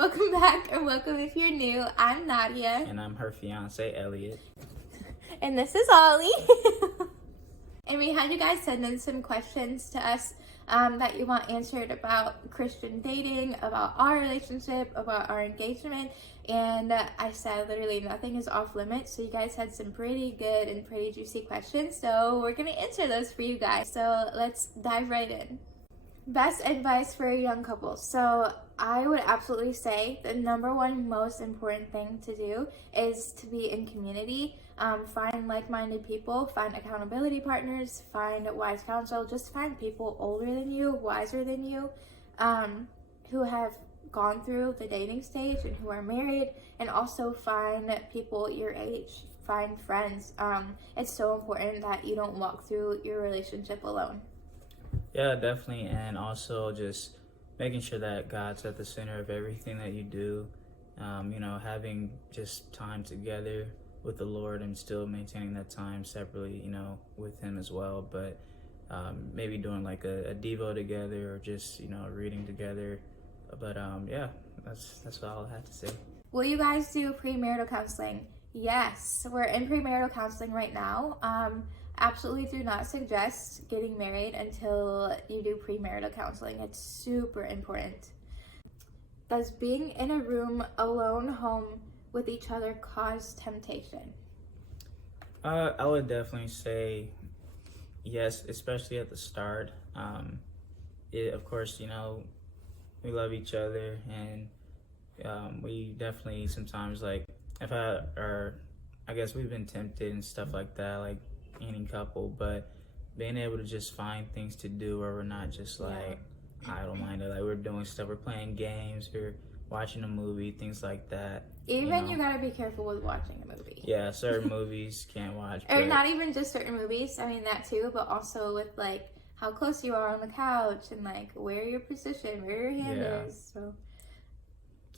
welcome back, or welcome if you're new. I'm Nadia. And I'm her fiance, Elliot. And this is Ollie. And we had you guys send in some questions to us that you want answered about Christian dating, about our relationship, about our engagement. And I said literally nothing is off limits. So you guys had some pretty good and pretty juicy questions. So we're going to answer those for you guys. So let's dive right in. Best advice for a young couple. So I would absolutely say the number one most important thing to do is to be in community. Find like-minded people, find accountability partners, find wise counsel. Just find people older than you, wiser than you, who have gone through the dating stage and who are married, and also find people your age. Find friends. It's so important that you don't walk through your relationship alone. Yeah, definitely. And also just making sure that God's at the center of everything that you do. Having just time together with the Lord and still maintaining that time separately, with Him as well. But maybe doing like a Devo together or just, reading together. But that's all I have to say. Will you guys do premarital counseling? Yes, we're in premarital counseling right now. Absolutely do not suggest getting married until you do premarital counseling. It's super important. Does being in a room alone home with each other cause temptation? I would definitely say yes, especially at the start. Of course, we love each other, and we definitely sometimes I guess we've been tempted and stuff like that, like any couple, but being able to just find things to do where we're not just idle-minded, like we're doing stuff, we're playing games, we're watching a movie, things like that. Even you gotta be careful with watching a movie. Yeah, certain movies can't watch. Or not even just certain movies, I mean that too, but also with how close you are on the couch and where your position, where your hand is. So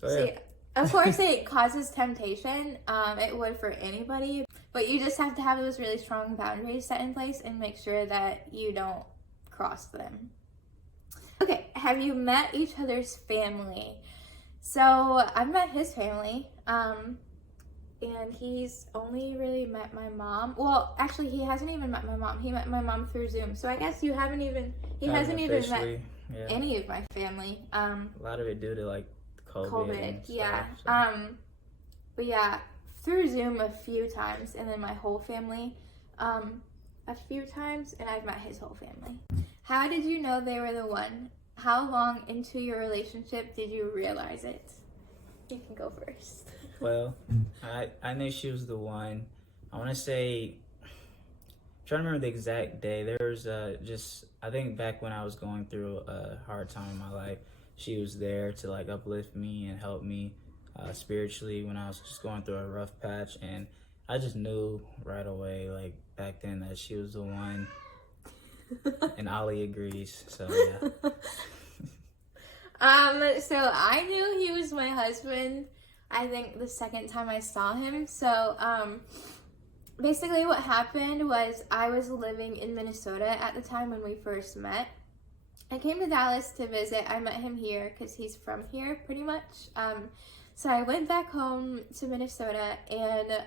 yeah. Of course it causes temptation. It would for anybody. But you just have to have those really strong boundaries set in place and make sure that you don't cross them. Okay, have you met each other's family? So I've met his family, and he's only really met my mom. Well, actually, he hasn't even met my mom. He met my mom through Zoom. So I guess he hasn't even met any of my family. A lot of it due to COVID, yeah. Stuff, so. But yeah, through Zoom a few times, and then my whole family a few times, and I've met his whole family. How did you know they were the one? How long into your relationship did you realize it? You can go first. Well, I knew she was the one. I want to say, I'm trying to remember the exact day. There was I think back when I was going through a hard time in my life, she was there to uplift me and help me spiritually when I was just going through a rough patch. And I just knew right away, back then, that she was the one. And Ollie agrees, so yeah. So I knew he was my husband, I think the second time I saw him. So basically what happened was I was living in Minnesota at the time when we first met. I came to Dallas to visit. I met him here because he's from here pretty much. So I went back home to Minnesota, and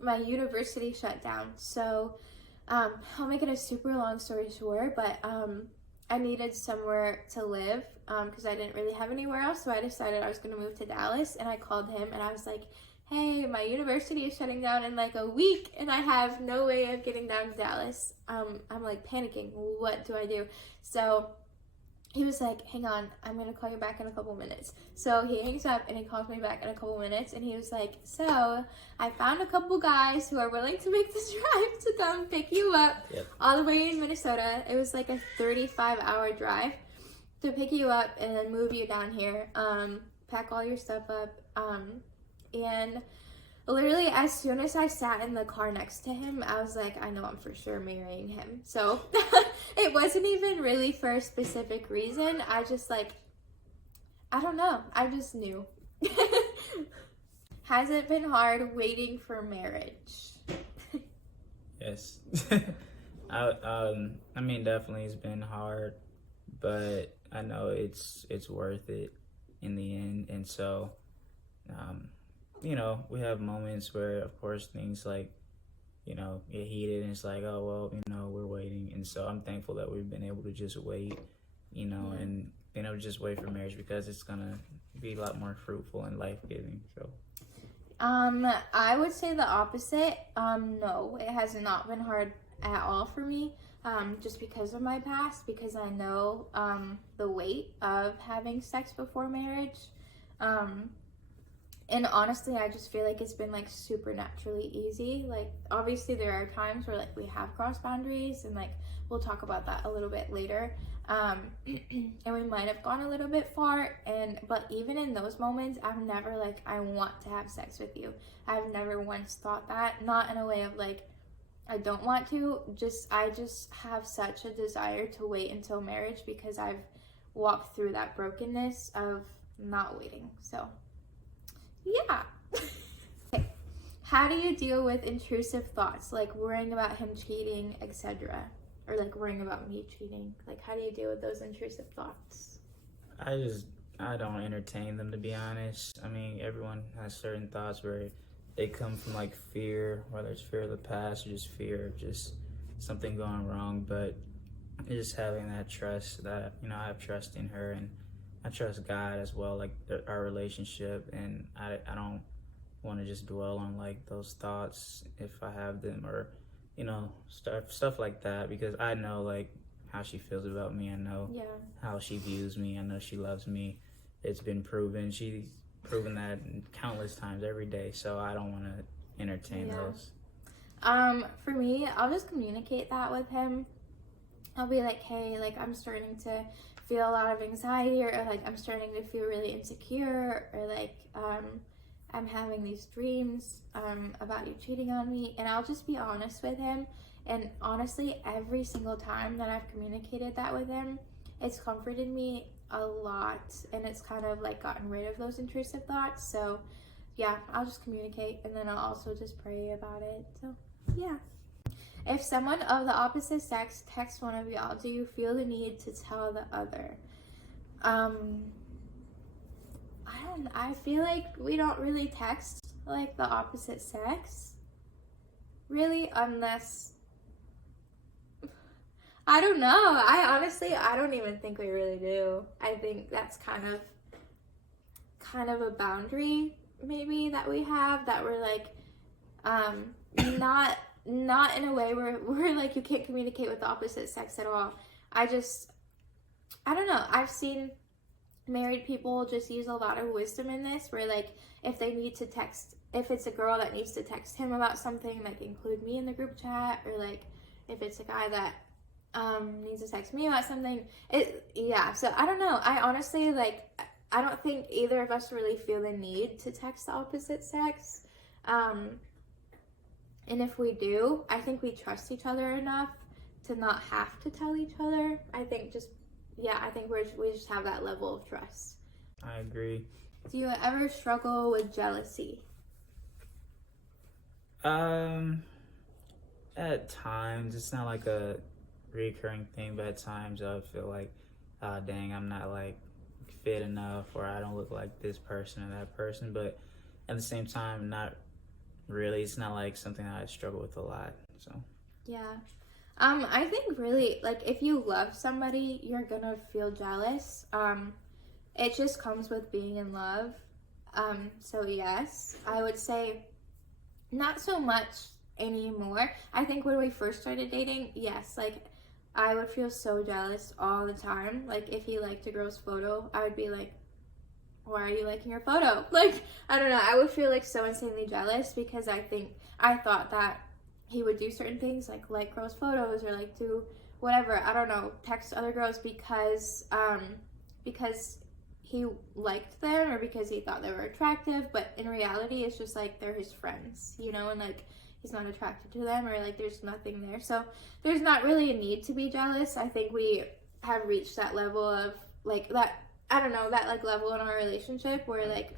my university shut down. So I'll make it a super long story short, but I needed somewhere to live because I didn't really have anywhere else. So I decided I was going to move to Dallas, and I called him and I was like, hey, my university is shutting down in a week and I have no way of getting down to Dallas. I'm panicking. What do I do? So he was like, hang on, I'm going to call you back in a couple minutes. So he hangs up and he calls me back in a couple minutes, and he was like, so I found a couple guys who are willing to make this drive to come pick you up all the way in Minnesota. It was a 35-hour drive to pick you up and then move you down here, pack all your stuff up, and literally as soon as I sat in the car next to him, I was like, I know I'm for sure marrying him. So it wasn't even really for a specific reason. I just I don't know. I just knew. Has it been hard waiting for marriage? Yes. I mean, definitely it's been hard, but I know it's worth it in the end. And so you know, we have moments where, of course, things like, you know, get heated, and it's like, oh, well, you know, we're waiting. And so I'm thankful that we've been able to just wait, you know, and being able to just wait for marriage, because it's going to be a lot more fruitful and life-giving. So I would say the opposite. No, it has not been hard at all for me, just because of my past, because I know the weight of having sex before marriage. And honestly, I just feel like it's been like supernaturally easy. Like, obviously there are times where like we have crossed boundaries, and like we'll talk about that a little bit later. And we might have gone a little bit far, but even in those moments, I'm never like, I want to have sex with you. I've never once thought that, not in a way of like, I don't want to, I just have such a desire to wait until marriage, because I've walked through that brokenness of not waiting. So yeah. Okay. How do you deal with intrusive thoughts, like worrying about him cheating, etc.? Or like worrying about me cheating? Like, how do you deal with those intrusive thoughts? I don't entertain them, to be honest. I mean, everyone has certain thoughts where they come from like fear, whether it's fear of the past or just fear of just something going wrong. But just having that trust, that, you know, I have trust in her, and I trust God as well, like our relationship, and I don't want to just dwell on like those thoughts if I have them, or, you know, stuff like that, because I know like how she feels about me. I know how she views me. I know she loves me. It's been proven. She's proven that countless times every day. So I don't want to entertain those. For me, I'll just communicate that with him. I'll be like, hey, like I'm starting to feel a lot of anxiety, or like I'm starting to feel really insecure, or like I'm having these dreams about you cheating on me. And I'll just be honest with him. And honestly, every single time that I've communicated that with him, it's comforted me a lot, and it's kind of like gotten rid of those intrusive thoughts. So yeah, I'll just communicate, and then I'll also just pray about it. So yeah. If someone of the opposite sex texts one of y'all, do you feel the need to tell the other? I feel like we don't really text like the opposite sex, really, unless, I don't know. I don't even think we really do. I think that's kind of a boundary maybe that we have, that we're like, not in a way where we're like, you can't communicate with the opposite sex at all. I don't know. I've seen married people just use a lot of wisdom in this, where like if they need to text, if it's a girl that needs to text him about something, like include me in the group chat, or like if it's a guy that needs to text me about something, so I don't know. I honestly, like, I don't think either of us really feel the need to text the opposite sex, and if we do, I think we trust each other enough to not have to tell each other. I think we just have that level of trust. I agree. Do you ever struggle with jealousy? At times, it's not like a recurring thing, but at times I feel like, dang, I'm not like fit enough, or I don't look like this person or that person. But at the same time, not really. It's not like something that I struggle with a lot. So yeah. I think really, like, if you love somebody, you're gonna feel jealous. It just comes with being in love. So yes, I would say not so much anymore. I think when we first started dating, yes, like, I would feel so jealous all the time. Like, if he liked a girl's photo, I would be like, why are you liking your photo? Like, I don't know, I would feel like so insanely jealous, because I thought that he would do certain things, like girls' photos, or like do whatever, I don't know, text other girls because he liked them, or because he thought they were attractive. But in reality, it's just like they're his friends, you know, and like he's not attracted to them, or like there's nothing there. So there's not really a need to be jealous. I think we have reached that level of like that, I don't know, that like level in our relationship where like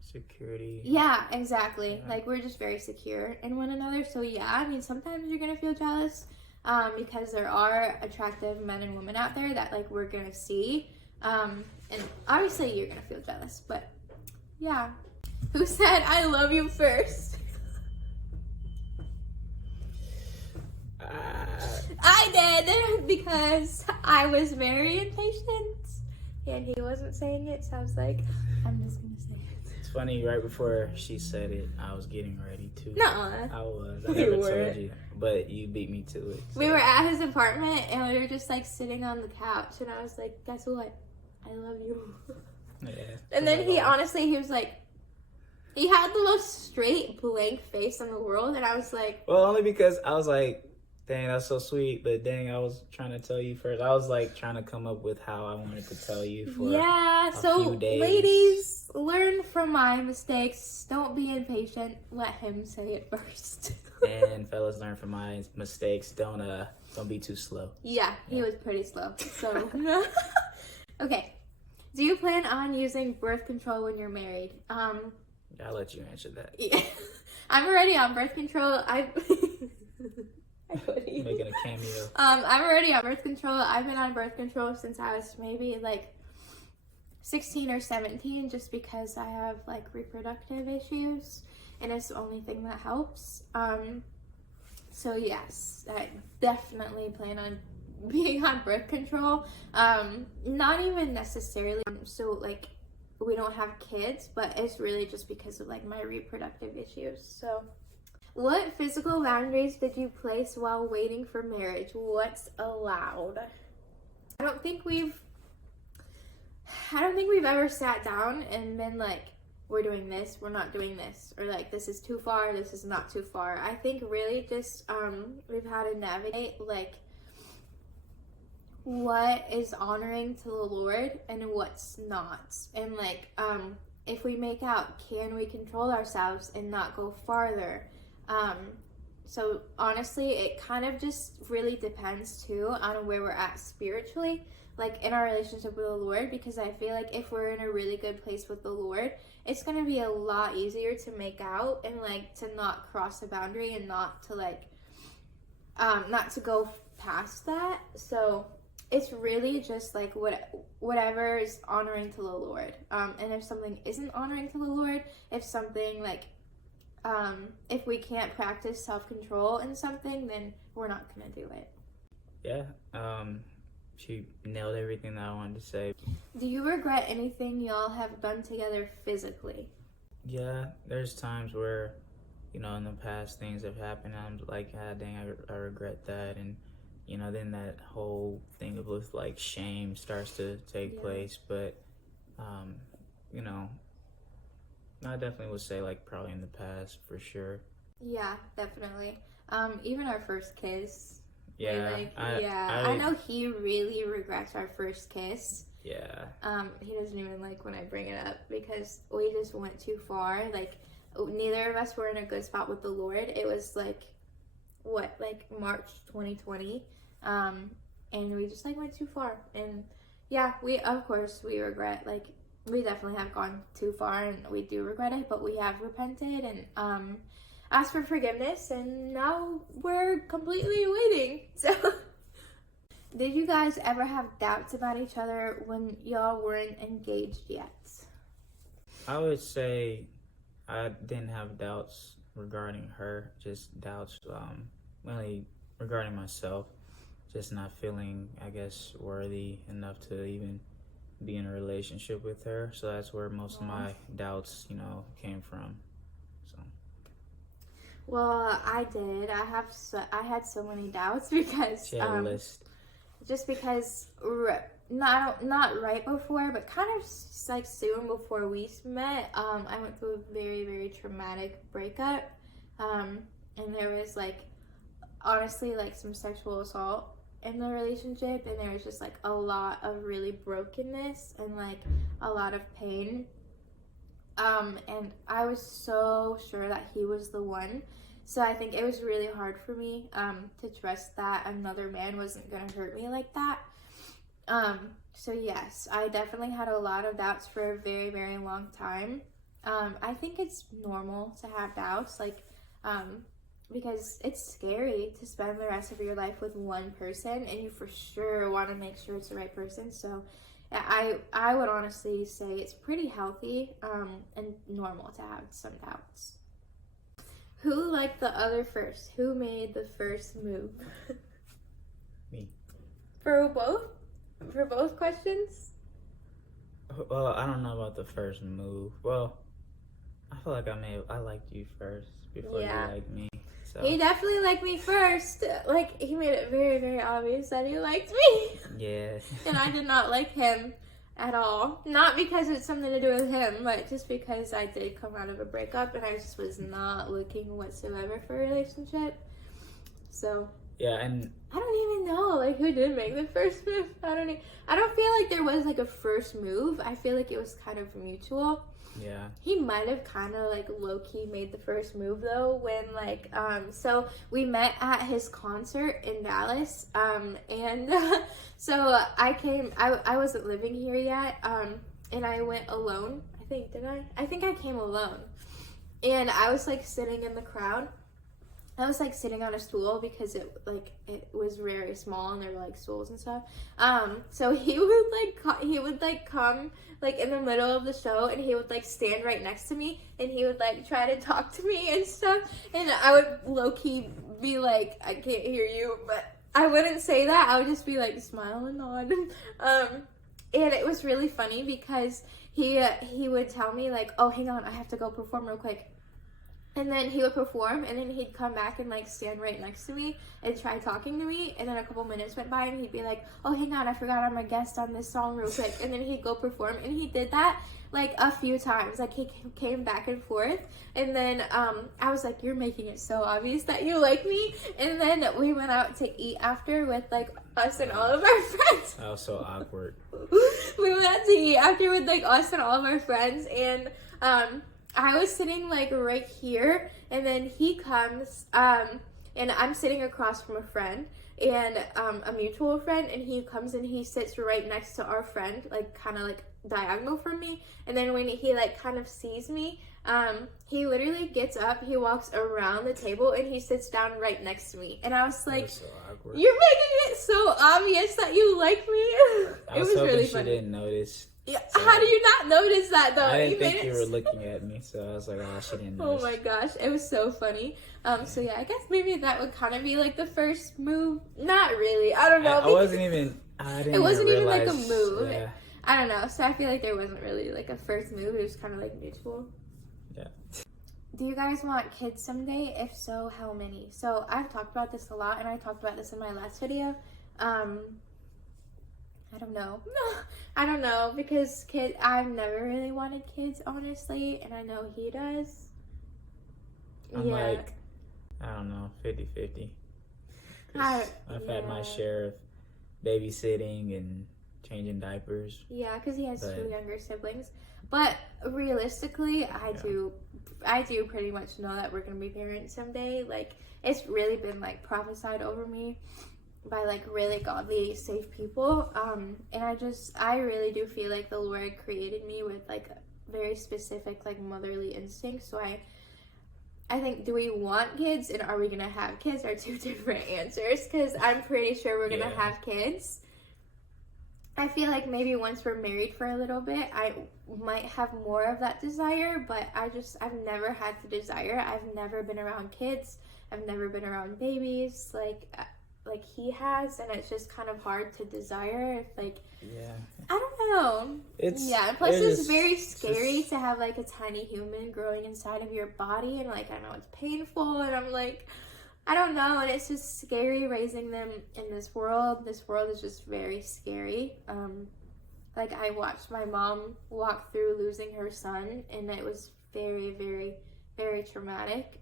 security. Yeah, exactly. Yeah. Like, we're just very secure in one another. So yeah, I mean, sometimes you're gonna feel jealous because there are attractive men and women out there that like we're gonna see, and obviously you're gonna feel jealous. But Yeah. Who said I love you first? I did, because I was very impatient and he wasn't saying it, so I was like, I'm just gonna say it. It's funny, right before she said it, I was getting ready to. Nuh-uh. I was. I You never weren't. told you, but you beat me to it. So. We were at his apartment and we were just like sitting on the couch and I was like, guess what? I love you. Yeah. And then he was like, he had the most straight blank face in the world, and I was like, well, only because I was like, dang, that's so sweet, but dang, I was trying to tell you first. I was like trying to come up with how I wanted to tell you for a few days. Ladies, learn from my mistakes. Don't be impatient. Let him say it first. And fellas, learn from my mistakes. Don't be too slow. Yeah, he was pretty slow. So okay. Do you plan on using birth control when you're married? I'll let you answer that. Yeah. I'm already on birth control. Making a cameo. I'm already on birth control. I've been on birth control since I was maybe like 16 or 17, just because I have like reproductive issues and it's the only thing that helps. So yes, I definitely plan on being on birth control. Not even necessarily so like we don't have kids, but it's really just because of like my reproductive issues. So what physical boundaries did you place while waiting for marriage? What's allowed? I don't think we've ever sat down and been like, we're doing this, we're not doing this, or like this is too far, this is not too far. I think really just we've had to navigate like what is honoring to the Lord and what's not. And like if we make out, can we control ourselves and not go farther? So honestly, it kind of just really depends too on where we're at spiritually, like in our relationship with the Lord, because I feel like if we're in a really good place with the Lord, it's going to be a lot easier to make out and like to not cross a boundary and not to like not to go past that. So it's really just like whatever is honoring to the Lord. And if something isn't honoring to the Lord, if something like if we can't practice self-control in something, then we're not gonna do it. Yeah, she nailed everything that I wanted to say. Do you regret anything y'all have done together physically? Yeah, there's times where, you know, in the past things have happened and I'm like, ah, dang, I regret that. And, you know, then that whole thing of like shame starts to take place. But, you know, I definitely would say like probably in the past for sure. Yeah, definitely. Even our first kiss. Yeah. I know he really regrets our first kiss. Yeah. He doesn't even like when I bring it up because we just went too far. Like neither of us were in a good spot with the Lord. It was like March 2020. And we just like went too far. And yeah, we regret, like we definitely have gone too far and we do regret it, but we have repented and asked for forgiveness, and now we're completely waiting. So did you guys ever have doubts about each other when y'all weren't engaged yet? I would say I didn't have doubts regarding her, just doubts mainly regarding myself, just not feeling, I guess, worthy enough to even be in a relationship with her. So that's where most of my doubts, you know, came from. So. Well, I did. I had so many doubts because she had a list. Just because not right before, but kind of like soon before we met, I went through a very, very traumatic breakup, and there was like honestly like some sexual assault in the relationship, and there was just like a lot of really brokenness and like a lot of pain, and I was so sure that he was the one. So I think it was really hard for me to trust that another man wasn't gonna hurt me like that. So yes, I definitely had a lot of doubts for a very, very long time. I think it's normal to have doubts, like because it's scary to spend the rest of your life with one person, and you for sure want to make sure it's the right person. So I would honestly say it's pretty healthy and normal to have some doubts. Who liked the other first? Who made the first move? Me. For both? For both questions? Well, I don't know about the first move. Well, I feel like I liked you first before you liked me. So. He definitely liked me first. Like, he made it very, very obvious that he liked me. Yeah. And I did not like him at all. Not because it's something to do with him, but just because I did come out of a breakup and I just was not looking whatsoever for a relationship. So. Yeah, and I don't even know, like, who did make the first move. I don't feel like there was, like, a first move. I feel like it was kind of mutual. Yeah. He might have kind of, like, low-key made the first move, though, when, like, so we met at his concert in Dallas, and so I wasn't living here yet, and I went alone, I think, did I? I think I came alone, and I was, like, sitting in the crowd. I was like sitting on a stool because it was very small and there were like stools and stuff. So he would come like in the middle of the show and he would like stand right next to me and he would like try to talk to me and stuff. And I would low key be like, I can't hear you, but I wouldn't say that. I would just be like smile and nod. And it was really funny because he would tell me like, oh, hang on, I have to go perform real quick. And then he would perform, and then he'd come back and, like, stand right next to me and try talking to me. And then a couple minutes went by, and he'd be like, oh, hang on, I forgot I'm a guest on this song real quick. And then he'd go perform, and he did that, like, a few times. Like, he came back and forth. And then I was like, you're making it so obvious that you like me. And then we went out to eat after with, like, us and all of our friends. That was so awkward. We went out to eat after with, like, us and all of our friends. And, I was sitting like right here and then he comes and I'm sitting across from a friend and a mutual friend and he comes and he sits right next to our friend, like kind of like diagonal from me. And then when he like kind of sees me, he literally gets up, he walks around the table and he sits down right next to me. And I was like, so awkward. You're making it so obvious that you like me. I was hoping really funny. She didn't notice. Yeah, so how do you not notice that though? I didn't think you were looking at me, so I was like, oh, she didn't notice. Oh my gosh, it was so funny. So yeah, I guess maybe that would kind of be like the first move. Not really. I don't know. I wasn't even. I didn't. It wasn't even like realize, a move. Yeah. I don't know. So I feel like there wasn't really like a first move. It was kind of like mutual. Yeah. Do you guys want kids someday? If so, how many? So I've talked about this a lot, and I talked about this in my last video. I don't know. I don't know because I've never really wanted kids, honestly, and I know he does. I'm like, I don't know, 50-50. I've had my share of babysitting and changing diapers. Yeah, because he has 2 younger siblings. But realistically, I do pretty much know that we're going to be parents someday. Like, it's really been, like, prophesied over me by like really godly, safe people, and I really do feel like the Lord created me with like very specific like motherly instincts. So I think, do we want kids and are we gonna have kids are 2 different answers, because I'm pretty sure we're gonna have kids. I feel like maybe once we're married for a little bit, I might have more of that desire, but I've never had the desire. I've never been around kids. I've never been around babies like he has, and it's just kind of hard to desire if like I don't know. And plus it's very scary to have like a tiny human growing inside of your body, and like I know it's painful, and I'm like I don't know, and it's just scary raising them in this world. This world is just very scary. Like I watched my mom walk through losing her son, and it was very, very, very traumatic.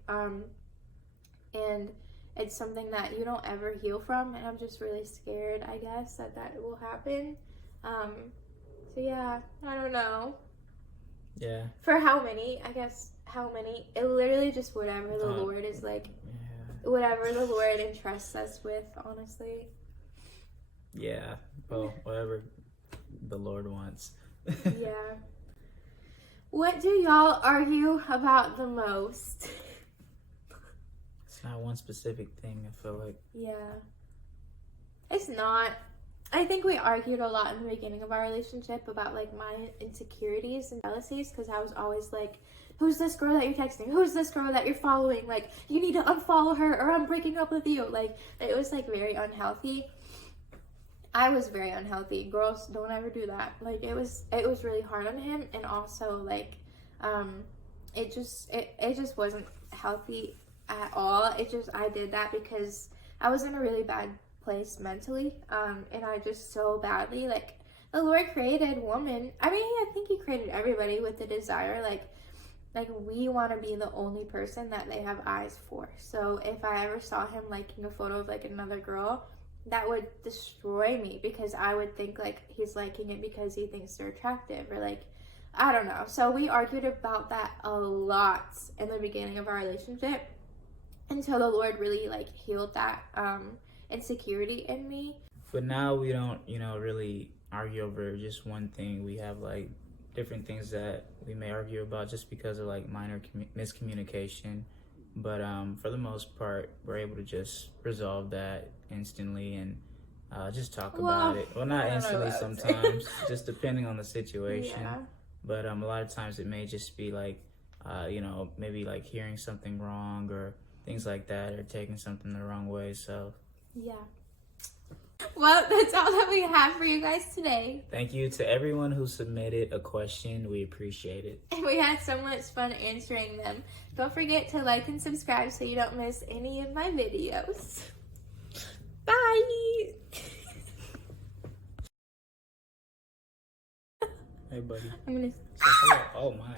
And it's something that you don't ever heal from, and I'm just really scared, I guess, that will happen. So yeah, I don't know. Yeah. For how many? I guess how many? It literally just whatever the Lord is like, whatever the Lord entrusts us with, honestly. Yeah. Well, whatever the Lord wants. Yeah. What do y'all argue about the most? Not one specific thing, I feel like. Yeah. It's not. I think we argued a lot in the beginning of our relationship about like my insecurities and jealousies, because I was always like, who's this girl that you're texting? Who's this girl that you're following? Like, you need to unfollow her or I'm breaking up with you. Like, it was like very unhealthy. I was very unhealthy. Girls, don't ever do that. Like, it was really hard on him, and also like it just wasn't healthy at all. I did that because I was in a really bad place mentally, and I just so badly, like, the Lord created woman. I mean, I think he created everybody with the desire, like we want to be the only person that they have eyes for. So if I ever saw him liking a photo of like another girl, that would destroy me, because I would think like he's liking it because he thinks they're attractive, or like, I don't know. So we argued about that a lot in the beginning of our relationship, until the Lord really like healed that insecurity in me. But now we don't, really argue over just one thing. We have like different things that we may argue about just because of like minor miscommunication. But for the most part, we're able to just resolve that instantly and just talk about it. Well, not instantly sometimes, just depending on the situation. Yeah. But a lot of times it may just be like, maybe like hearing something wrong or things like that, or taking something the wrong way. So yeah. Well, that's all that we have for you guys today. Thank you to everyone who submitted a question. We appreciate it. And we had so much fun answering them. Don't forget to like and subscribe so you don't miss any of my videos. Bye! Hey, buddy. I'm gonna... Oh, my.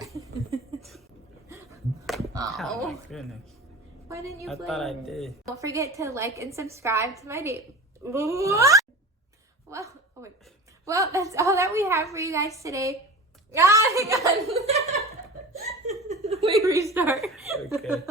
Oh, my goodness. Why didn't you play? I thought I did. Don't forget to like and subscribe to my Well, that's all that we have for you guys today. Hang on. We restart. Okay.